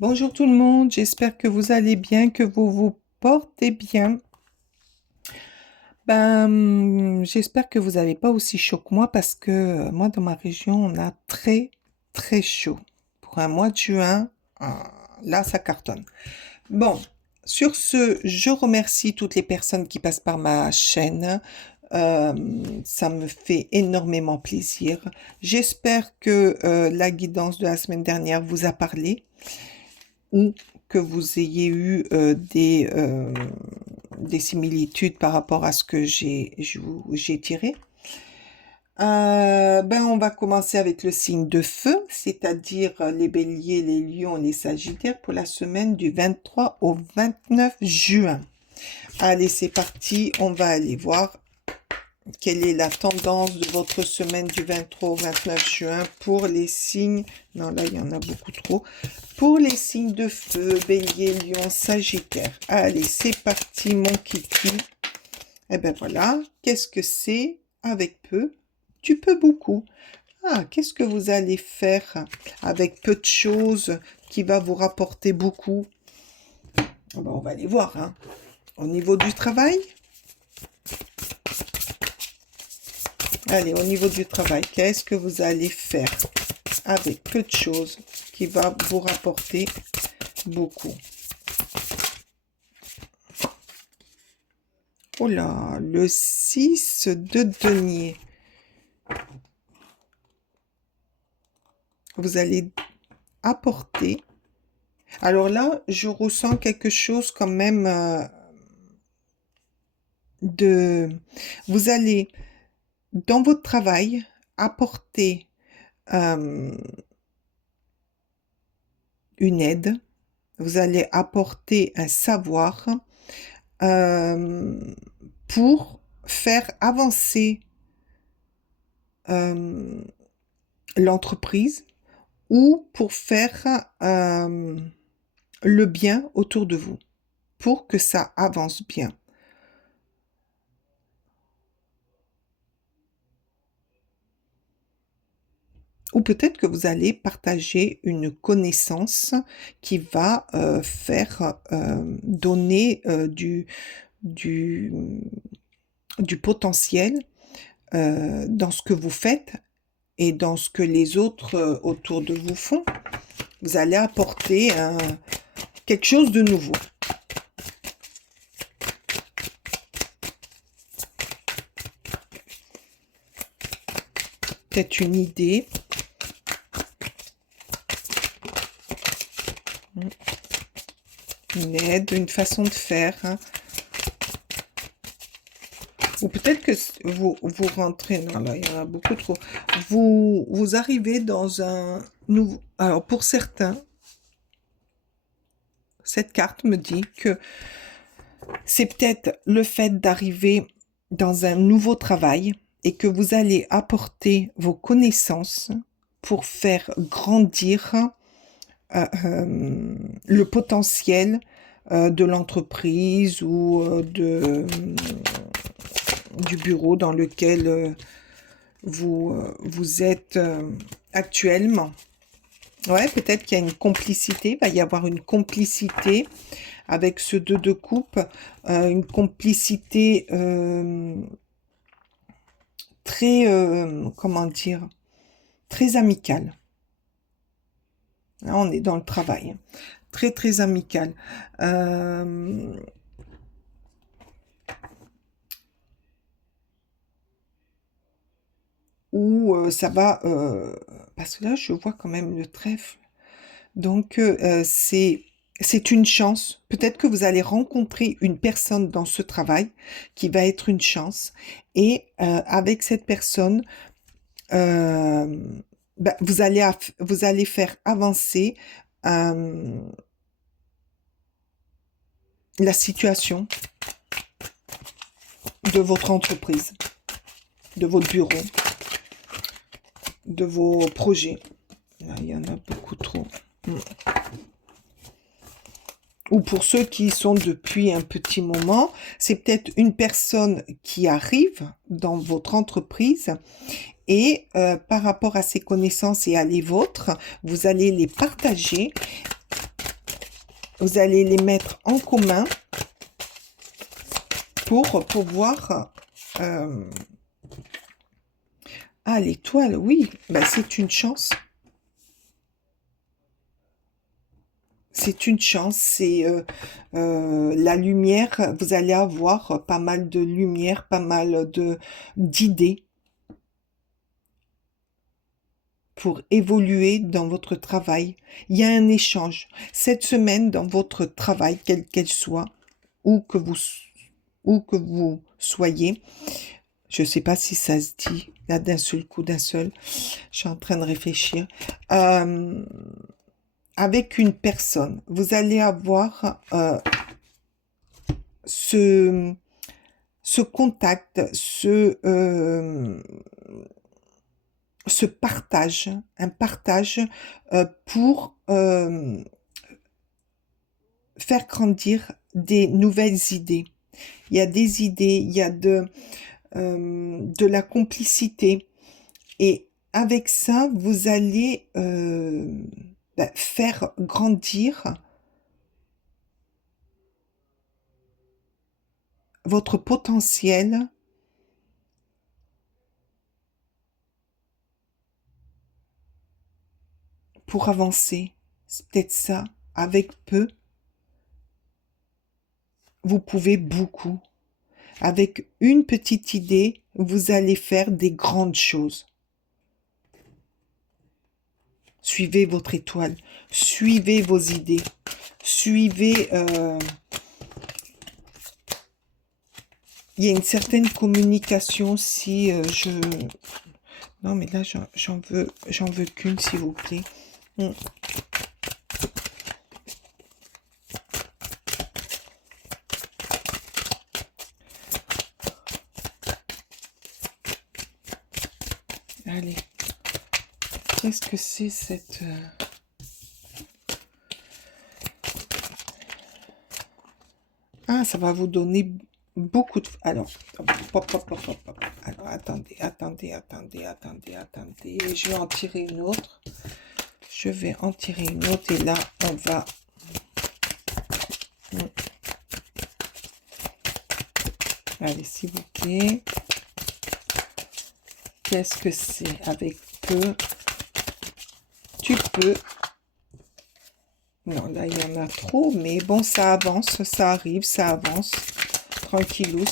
Bonjour tout le monde, j'espère que vous allez bien, que vous vous portez bien. J'espère que vous n'avez pas aussi chaud que moi parce que moi dans ma région on a très très chaud. Pour un mois de juin, là ça cartonne. Bon, sur ce, je remercie toutes les personnes qui passent par ma chaîne. Euh, Ça me fait énormément plaisir. J'espère que la guidance de la semaine dernière vous a parlé ou que vous ayez eu des similitudes par rapport à ce que j'ai tiré. On va commencer avec le signe de feu, c'est-à-dire les béliers, les lions, les sagittaires pour la semaine du 23 au 29 juin. Allez, c'est parti, on va aller voir quelle est la tendance de votre semaine du 23 au 29 juin pour les signes. Non, là, il y en a beaucoup trop. Pour les signes de feu, bélier, lion, sagittaire. Allez, c'est parti, mon kiki. Eh ben voilà, qu'est-ce que c'est? Avec peu, tu peux beaucoup. Ah, qu'est-ce que vous allez faire avec peu de choses qui va vous rapporter beaucoup? Ah ben, on va aller voir, hein. Au niveau du travail? Allez, au niveau du travail, qu'est-ce que vous allez faire avec peu de choses qui va vous rapporter beaucoup? Oh là, le 6 de denier. Vous allez apporter. Alors là, je ressens quelque chose quand même de... Vous allez, dans votre travail, apporter euh, une aide. Vous allez apporter un savoir euh, pour faire avancer euh, l'entreprise ou pour faire le bien autour de vous, pour que ça avance bien. Ou peut-être que vous allez partager une connaissance qui va faire donner du, du potentiel dans ce que vous faites et dans ce que les autres autour de vous font. Vous allez apporter quelque chose de nouveau. Peut-être une idée. Une aide, une façon de faire. Hein. Ou peut-être que vous rentrez, non là, il y en a beaucoup trop. Vous arrivez dans un nouveau... Alors pour certains, cette carte me dit que c'est peut-être le fait d'arriver dans un nouveau travail et que vous allez apporter vos connaissances pour faire grandir le potentiel de l'entreprise ou du bureau dans lequel vous êtes actuellement. Ouais, peut-être qu'il y a une complicité, il va y avoir une complicité avec ce 2 de coupe, une complicité très, comment dire, très amicale. Là, on est dans le travail, très très amical. Où ça va, parce que là, je vois quand même le trèfle. Donc, c'est une chance. Peut-être que vous allez rencontrer une personne dans ce travail qui va être une chance. Et avec cette personne, euh, vous allez faire avancer euh, la situation de votre entreprise, de votre bureau, de vos projets. Là, il y en a beaucoup trop. Ou pour ceux qui sont depuis un petit moment, c'est peut-être une personne qui arrive dans votre entreprise et par rapport à ses connaissances et à les vôtres, vous allez les partager Vous allez les mettre en commun pour pouvoir... Ah, l'étoile, oui, bah, c'est une chance. C'est une chance, c'est la lumière, vous allez avoir pas mal de lumière, pas mal de d'idées pour évoluer dans votre travail. Il y a un échange. Cette semaine, dans votre travail, quelle qu'elle soit, où que vous, où que vous soyez, je ne sais pas si ça se dit, là d'un seul coup, d'un seul, je suis en train de réfléchir. Euh, avec une personne, vous allez avoir ce, ce contact, ce partage, un partage pour faire grandir des nouvelles idées. Il y a des idées, il y a de la complicité. Et avec ça, vous allez faire grandir votre potentiel pour avancer. C'est peut-être ça. Avec peu, vous pouvez beaucoup. Avec une petite idée, vous allez faire des grandes choses. Suivez votre étoile, suivez vos idées, suivez... il y a une certaine communication si je... Non, mais là, j'en veux qu'une, s'il vous plaît. Allez. Qu'est-ce que c'est cette... Ah, ça va vous donner beaucoup de... Alors, alors, attendez. Je vais en tirer une autre. Et là, on va... Allez, s'il vous plaît. Qu'est-ce que c'est avec peu? Tu peux... Non, là, il y en a trop, mais bon, ça avance, ça arrive, ça avance. Tranquillous.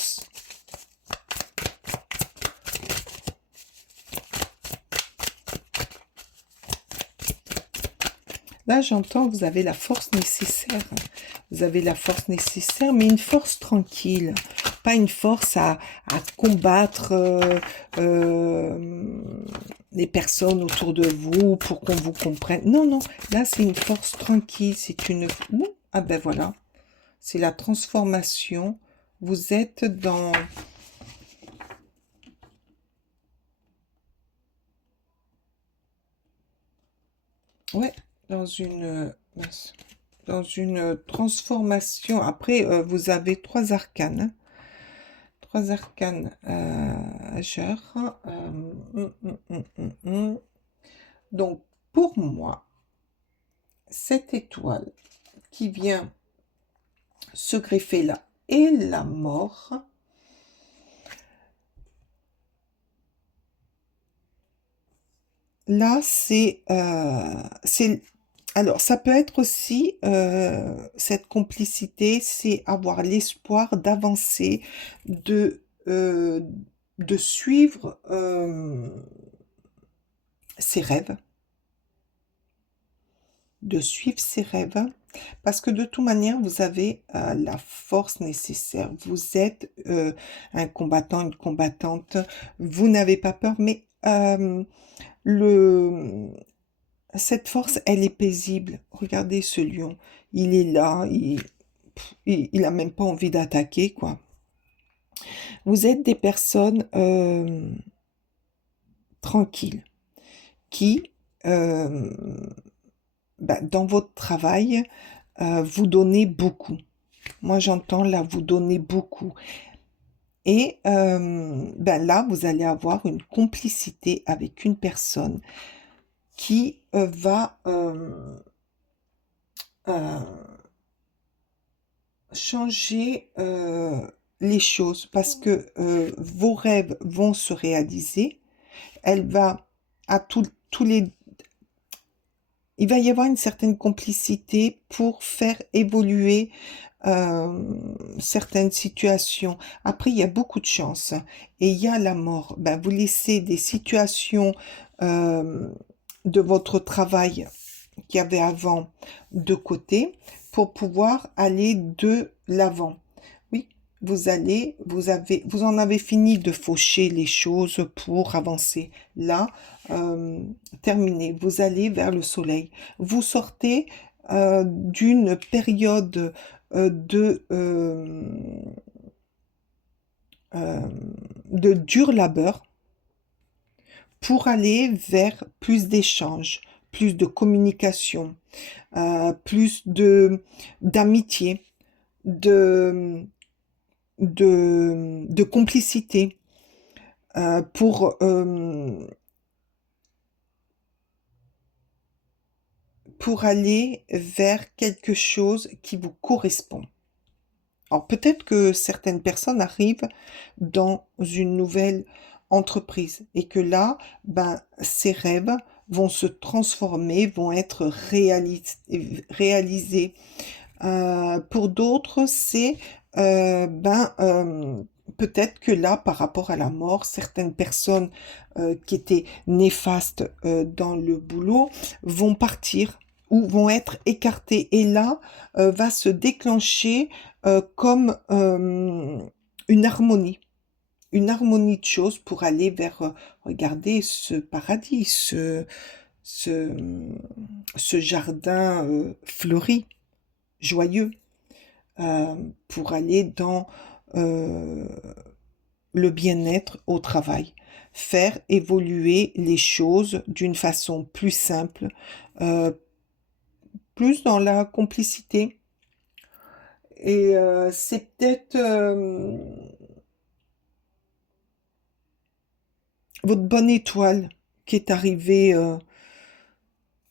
Là, j'entends, vous avez la force nécessaire. Vous avez la force nécessaire, mais une force tranquille. Pas une force à combattre les personnes autour de vous pour qu'on vous comprenne. Non, non. Là, c'est une force tranquille. C'est une... Ouh, ah ben voilà. C'est la transformation. Vous êtes dans... Ouais, dans une transformation. Après, vous avez 3 arcanes. Hein. 3 arcanes majeurs. Donc, pour moi, cette étoile qui vient se greffer là et la mort. Là, c'est alors, ça peut être aussi, cette complicité, c'est avoir l'espoir d'avancer, de suivre ses rêves, parce que de toute manière, vous avez la force nécessaire. Vous êtes un combattant, une combattante. Vous n'avez pas peur, mais cette force, elle est paisible. Regardez ce lion. Il est là, il a même pas envie d'attaquer, quoi. Vous êtes des personnes tranquilles qui, dans votre travail, vous donnez beaucoup. Moi, j'entends là, vous donnez beaucoup. Et là, vous allez avoir une complicité avec une personne qui va changer les choses parce que vos rêves vont se réaliser. Elle va à tous les il va y avoir une certaine complicité pour faire évoluer certaines situations. Après, il y a beaucoup de chance et il y a la mort. Ben, vous laissez des situations euh, de votre travail qu'il y avait avant de côté pour pouvoir aller de l'avant. Oui, vous en avez fini de faucher les choses pour avancer. Là, euh, terminé. Vous allez vers le soleil. Vous sortez d'une période euh, de dur labeur pour aller vers plus d'échanges, plus de communication, plus de d'amitié, de, de complicité, euh, pour, euh, pour aller vers quelque chose qui vous correspond. Alors peut-être que certaines personnes arrivent dans une nouvelle entreprise et que là, ben, ces rêves vont se transformer, vont être réalisés. Pour d'autres, c'est peut-être que là, par rapport à la mort, certaines personnes qui étaient néfastes dans le boulot vont partir ou vont être écartées. Et là, va se déclencher comme une harmonie de choses pour aller vers, regardez, ce paradis, ce, ce jardin fleuri, joyeux, euh, pour aller dans euh, le bien-être au travail, faire évoluer les choses d'une façon plus simple, euh, plus dans la complicité. Et c'est peut-être votre bonne étoile qui est arrivée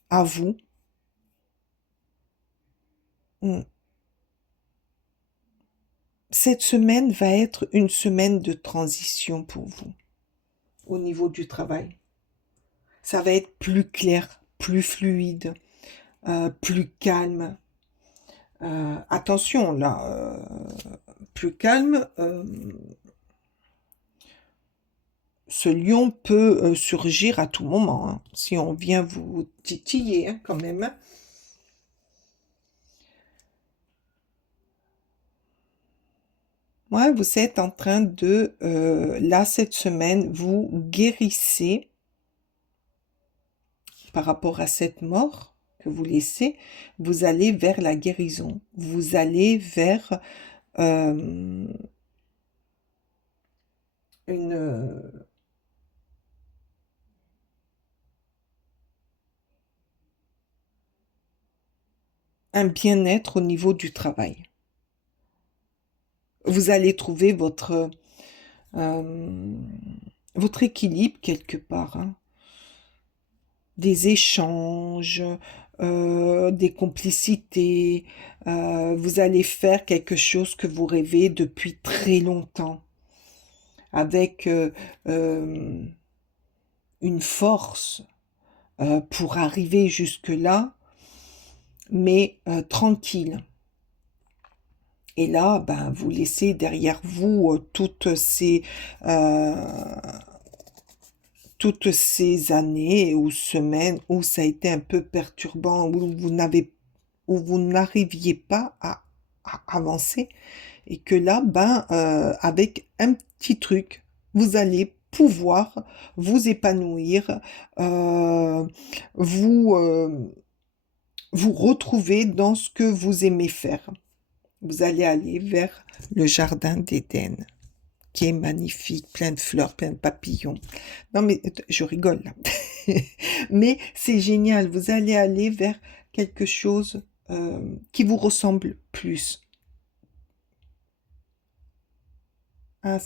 à vous. Mm. Cette semaine va être une semaine de transition pour vous au niveau du travail. Ça va être plus clair, plus fluide, plus calme. Attention, là, plus calme, ce lion peut surgir à tout moment, hein, si on vient vous titiller, hein, quand même, hein. Ouais, vous êtes en train de, là, cette semaine, vous guérissez par rapport à cette mort que vous laissez, vous allez vers la guérison, vous allez vers euh, une, un bien-être au niveau du travail. Vous allez trouver euh, votre équilibre quelque part, hein. Des échanges, des complicités. Vous allez faire quelque chose que vous rêvez depuis très longtemps, avec euh, une force pour arriver jusque-là, mais tranquille. Et là, ben, vous laissez derrière vous euh, toutes ces années ou semaines où ça a été un peu perturbant, où vous n'arriviez pas à avancer, et que là, ben, avec un petit truc, vous allez pouvoir vous épanouir, euh, vous, vous retrouver dans ce que vous aimez faire. Vous allez aller vers le jardin d'Éden, qui est magnifique, plein de fleurs, plein de papillons. Non, mais je rigole là. Mais c'est génial, vous allez aller vers quelque chose qui vous ressemble plus. Ah,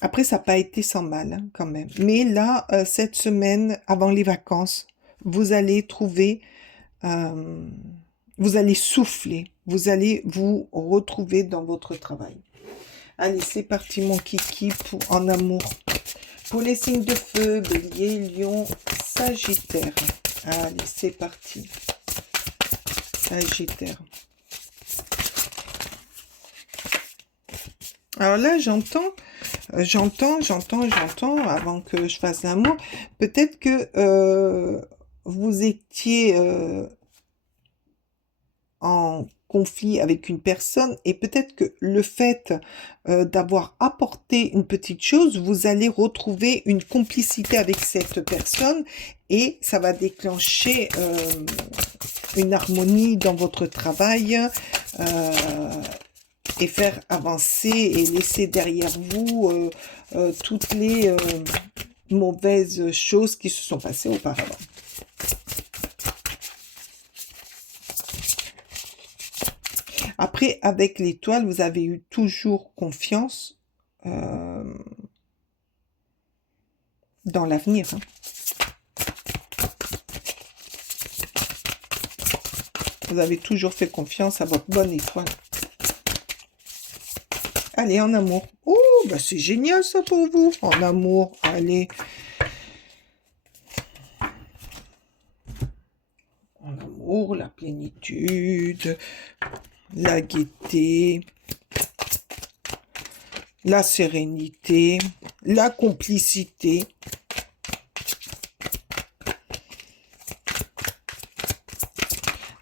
Après, ça n'a pas été sans mal, hein, quand même. Mais là, cette semaine, avant les vacances, vous allez trouver euh, Vous allez souffler. Vous allez vous retrouver dans votre travail. Allez, c'est parti, mon kiki, en amour. Pour les signes de feu, Bélier, Lion, Sagittaire. Allez, c'est parti. Sagittaire. Alors là, j'entends, avant que je fasse l'amour, peut-être que vous étiez en conflit avec une personne et peut-être que le fait d'avoir apporté une petite chose, vous allez retrouver une complicité avec cette personne et ça va déclencher une harmonie dans votre travail et faire avancer et laisser derrière vous toutes les mauvaises choses qui se sont passées auparavant. Après, avec l'étoile, vous avez eu toujours confiance dans l'avenir. Hein. Vous avez toujours fait confiance à votre bonne étoile. Allez, en amour. Oh, bah c'est génial ça pour vous. En amour, allez. En amour, la plénitude, la gaieté, la sérénité, la complicité.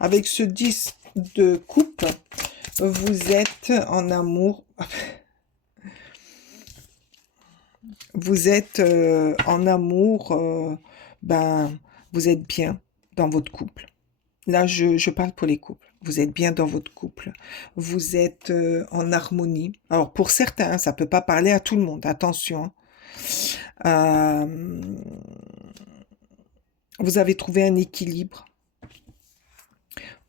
Avec ce 10 de coupe, vous êtes en amour. Vous êtes en amour, ben, vous êtes bien dans votre couple. Là, je parle pour les couples. Vous êtes bien dans votre couple. Vous êtes en harmonie. Alors, pour certains, ça ne peut pas parler à tout le monde. Attention. Vous avez trouvé un équilibre.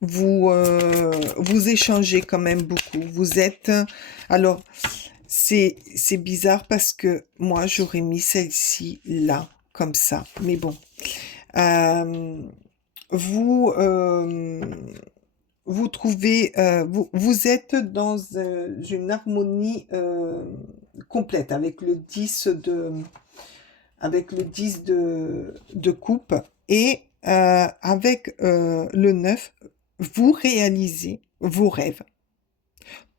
Vous échangez quand même beaucoup. Vous êtes... Alors, c'est bizarre parce que moi, j'aurais mis celle-ci là, comme ça. Mais bon. Vous trouvez, vous êtes dans une harmonie complète avec le 10 de coupe et avec le 9, vous réalisez vos rêves.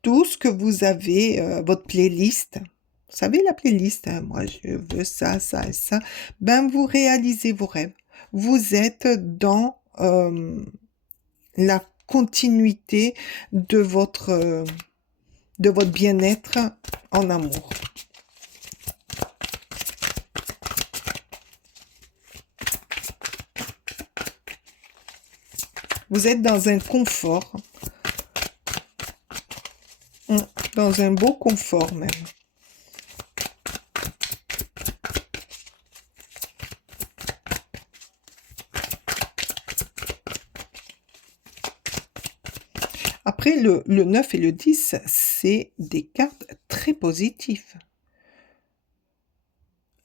Tout ce que vous avez, votre playlist, vous savez la playlist, hein, moi je veux ça, ça et ça, ben vous réalisez vos rêves. Vous êtes dans la continuité de votre bien-être en amour. Vous êtes dans un confort, dans un beau confort même. Après, le 9 et le 10, c'est des cartes très positives.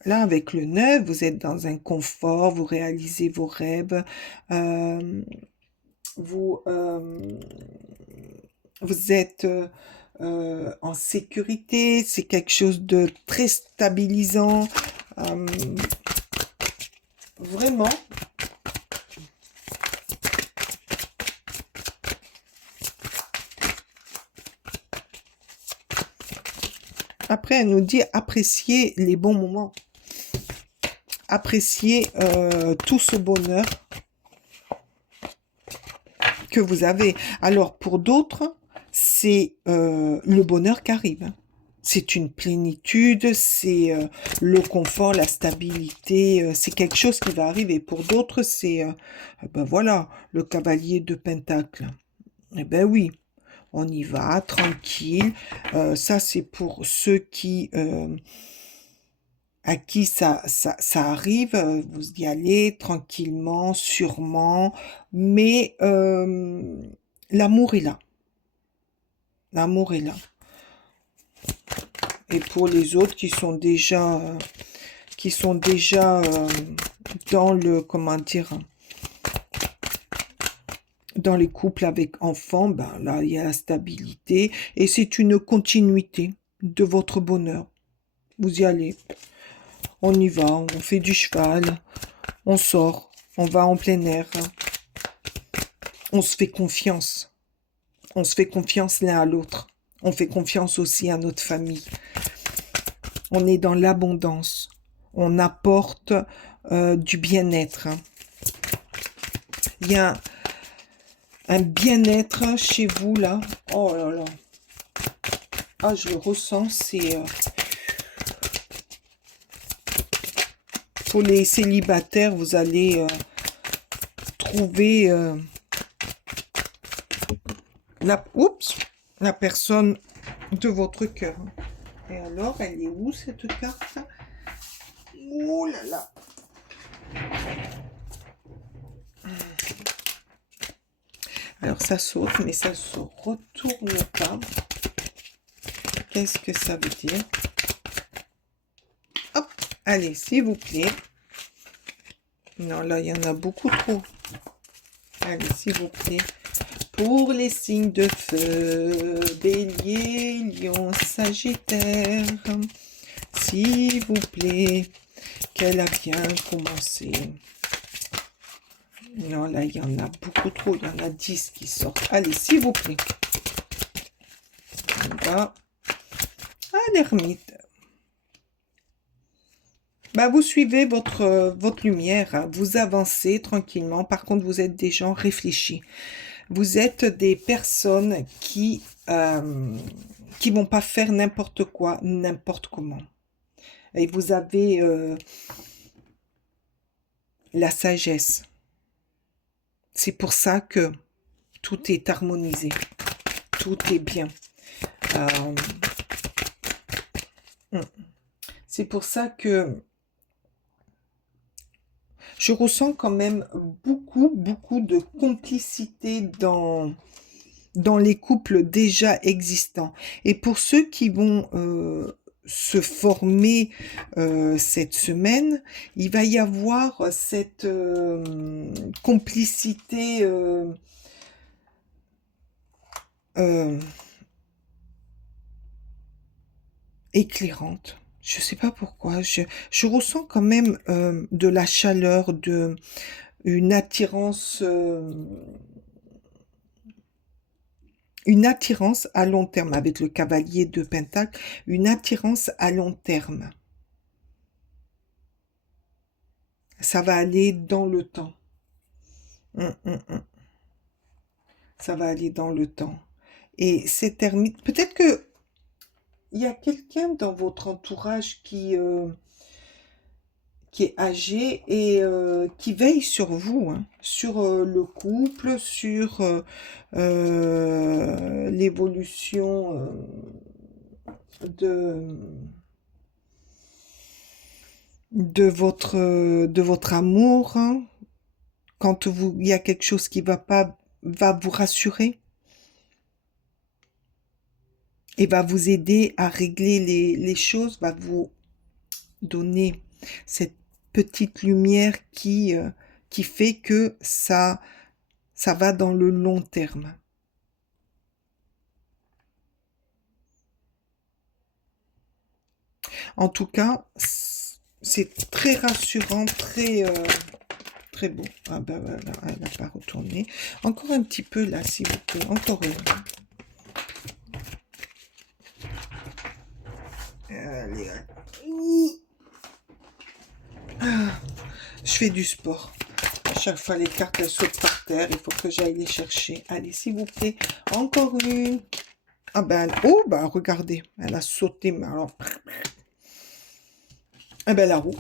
Là, avec le 9, vous êtes dans un confort, vous réalisez vos rêves, vous êtes en sécurité, c'est quelque chose de très stabilisant. Vraiment. Après, elle nous dit apprécier les bons moments. Apprécier tout ce bonheur que vous avez. Alors, pour d'autres, c'est le bonheur qui arrive. C'est une plénitude, c'est le confort, la stabilité, c'est quelque chose qui va arriver. Pour d'autres, c'est, ben voilà, le cavalier de Pentacle. Eh ben oui, on y va, tranquille. Ça, c'est pour ceux qui... à qui ça arrive, vous y allez tranquillement, sûrement, mais l'amour est là. L'amour est là. Et pour les autres qui sont déjà dans le, comment dire, Dans les couples avec enfants, ben là, il y a la stabilité et c'est une continuité de votre bonheur. Vous y allez, on y va, on fait du cheval, on sort, on va en plein air, on se fait confiance. On se fait confiance l'un à l'autre. On fait confiance aussi à notre famille. On est dans l'abondance. On apporte du bien-être. Il y a un bien-être chez vous là. Oh là là. Ah, je le ressens. C'est pour les célibataires, vous allez trouver la personne de votre cœur. Et alors, elle est où cette carte? Oh là là. Alors ça saute, mais ça se retourne pas. Qu'est-ce que ça veut dire? Hop, allez, s'il vous plaît. Non, là, il y en a beaucoup trop. Allez, s'il vous plaît. Pour les signes de feu, Bélier, Lion, Sagittaire, s'il vous plaît, qu'elle a bien commencé. Non, là, il y en a beaucoup trop. Il y en a 10 qui sortent. Allez, s'il vous plaît. On va à l'ermite. Bah, vous suivez votre lumière. Hein. Vous avancez tranquillement. Par contre, vous êtes des gens réfléchis. Vous êtes des personnes qui vont pas faire n'importe quoi, n'importe comment. Et vous avez la sagesse. C'est pour ça que tout est harmonisé. Tout est bien. C'est pour ça que je ressens quand même beaucoup de complicité dans les couples déjà existants. Et pour ceux qui vont se former cette semaine, il va y avoir cette complicité éclairante. Je sais pas pourquoi. Je ressens quand même de la chaleur, une attirance à long terme avec le cavalier de Pentacle, une attirance à long terme. Ça va aller dans le temps. Ça va aller dans le temps. Et c'est terminé. Peut-être que il y a quelqu'un dans votre entourage qui est âgé et qui veille sur vous, hein, sur le couple, sur l'évolution de votre amour. Hein. Quand il y a quelque chose qui va pas, va vous rassurer et va vous aider à régler les choses, va vous donner cette petite lumière qui fait que ça va dans le long terme. En tout cas, c'est très rassurant, très beau. Ah ben voilà, elle n'a pas retourné. Encore un petit peu là, s'il vous plaît. Encore une. Allez. Je fais du sport. À chaque fois, les cartes, elles sautent par terre. Il faut que j'aille les chercher. Allez, s'il vous plaît. Encore une. Ah ben, oh, ben, regardez. Elle a sauté, mais alors... Eh ben, la roue.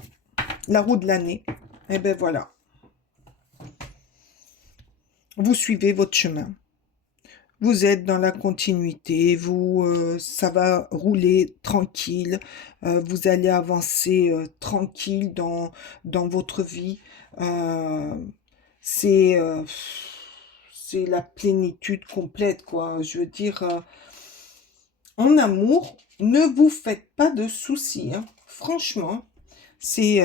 La roue de l'année. Eh ben, voilà. Vous suivez votre chemin. Vous êtes dans la continuité, ça va rouler tranquille, vous allez avancer tranquille dans votre vie. C'est la plénitude complète, quoi. Je veux dire, en amour, ne vous faites pas de soucis. Hein. Franchement, c'est...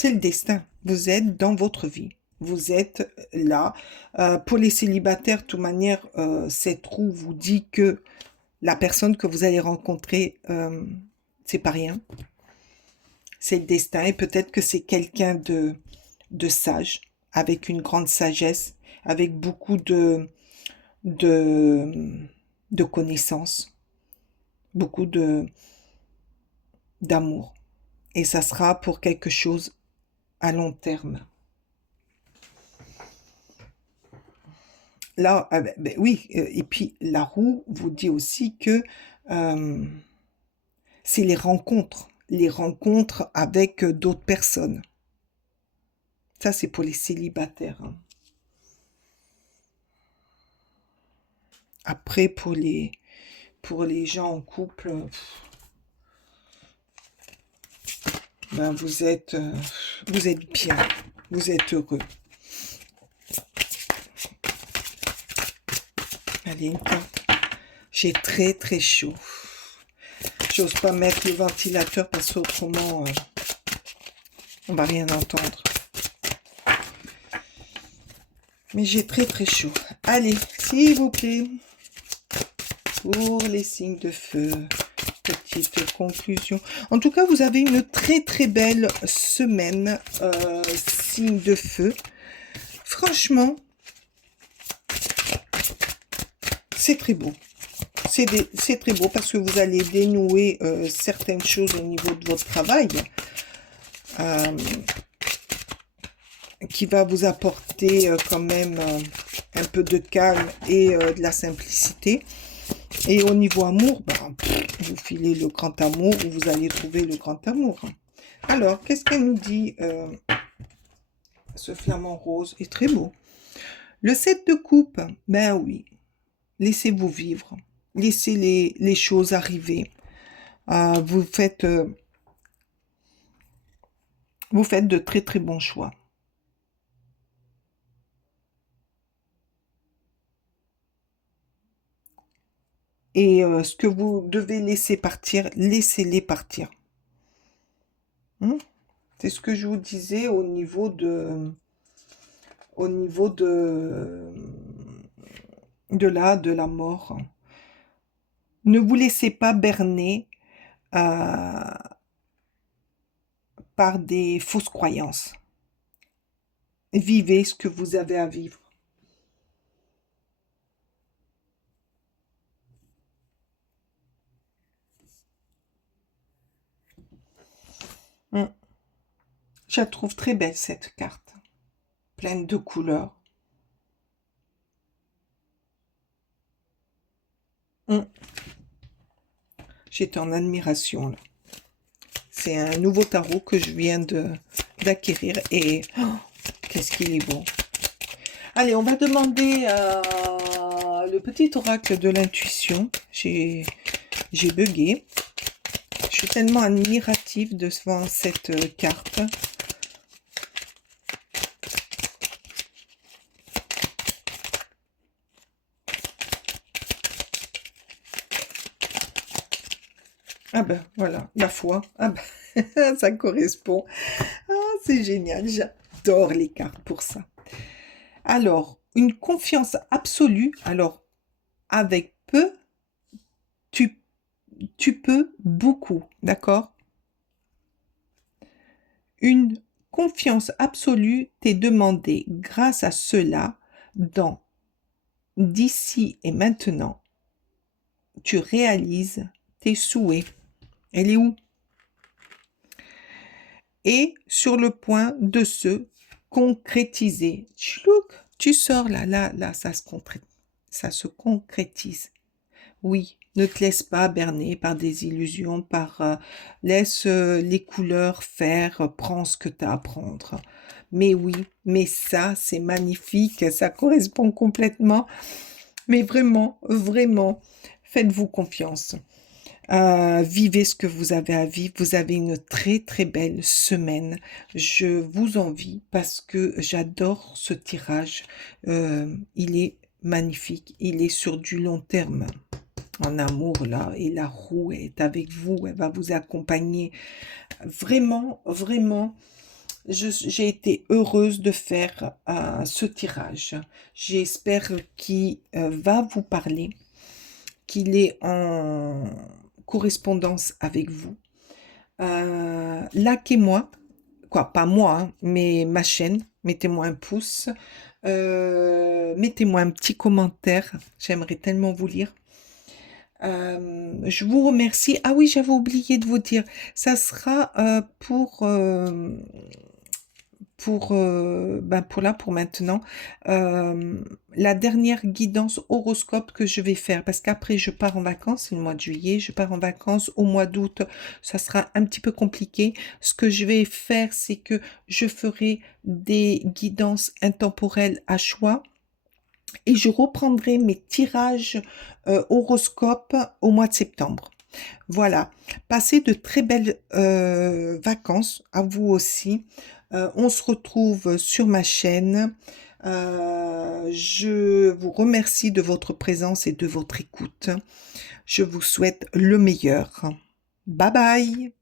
C'est le destin. Vous êtes dans votre vie. Vous êtes là. Pour les célibataires, de toute manière, cette roue vous dit que la personne que vous allez rencontrer, c'est pas rien. C'est le destin. Et peut-être que c'est quelqu'un de sage, avec une grande sagesse, avec beaucoup de, de connaissances, beaucoup d'amour. Et ça sera pour quelque chose à long terme. Là, oui, et puis la roue vous dit aussi que euh, c'est les rencontres avec d'autres personnes. Ça, c'est pour les célibataires, hein. Après, pour les gens en couple, ben vous êtes bien, vous êtes heureux. Allez, une carte. J'ai très très chaud. J'ose pas mettre le ventilateur parce qu'autrement, on va rien entendre. Mais j'ai très très chaud. Allez, s'il vous plaît, pour les signes de feu, petite conclusion. En tout cas, vous avez une très très belle semaine, signes de feu. Franchement, c'est très beau. C'est très beau parce que vous allez dénouer certaines choses au niveau de votre travail qui va vous apporter quand même un peu de calme et de la simplicité. Et au niveau amour, ben, vous filez le grand amour ou vous allez trouver le grand amour. Alors, qu'est-ce qu'elle nous dit ce flamant rose est très beau. Le 7 de coupe, ben oui, laissez-vous vivre. Laissez les choses arriver. Vous faites de très très bons choix. Et ce que vous devez laisser partir, laissez-les partir. C'est ce que je vous disais au niveau de la mort. Ne vous laissez pas berner par des fausses croyances. Vivez ce que vous avez à vivre. Je la trouve très belle cette carte, pleine de couleurs. J'étais en admiration là. C'est un nouveau tarot que je viens d'acquérir et qu'est-ce qu'il est beau. Allez, on va demander le petit oracle de l'intuition. J'ai bugué. Je suis tellement admirative devant cette carte. Ah ben voilà, la foi. Ah ben, ça correspond. Ah, c'est génial, j'adore les cartes pour ça. Alors, une confiance absolue. Alors, avec peu, tu peux beaucoup, d'accord? Une confiance absolue t'est demandée grâce à cela d'ici et maintenant, tu réalises tes souhaits. Elle est où? Et sur le point de se concrétiser. Tu sors là, ça se concrétise. Oui, ne te laisse pas berner par des illusions, laisse les couleurs faire, prends ce que tu as à prendre. Mais oui, mais ça, c'est magnifique, ça correspond complètement. Mais vraiment, vraiment, faites-vous confiance. Vivez ce que vous avez à vivre. Vous avez une très très belle semaine. Je vous envie parce que j'adore ce tirage. Il est magnifique. Il est sur du long terme. En amour là, et la roue est avec vous, elle va vous accompagner vraiment, vraiment J'ai été heureuse de faire ce tirage. J'espère qu'il va vous parler, qu'il est en correspondance avec vous. Likez-moi, quoi, pas moi, hein, mais ma chaîne. Mettez-moi un pouce. Mettez-moi un petit commentaire. J'aimerais tellement vous lire. Je vous remercie. Ah oui, j'avais oublié de vous dire. Ça sera pour là, pour maintenant, la dernière guidance horoscope que je vais faire, parce qu'après je pars en vacances, c'est le mois de juillet, je pars en vacances au mois d'août, ça sera un petit peu compliqué. Ce que je vais faire, c'est que je ferai des guidances intemporelles à choix et je reprendrai mes tirages horoscopes au mois de septembre. Voilà, passez de très belles vacances à vous aussi. On se retrouve sur ma chaîne. Je vous remercie de votre présence et de votre écoute. Je vous souhaite le meilleur. Bye bye.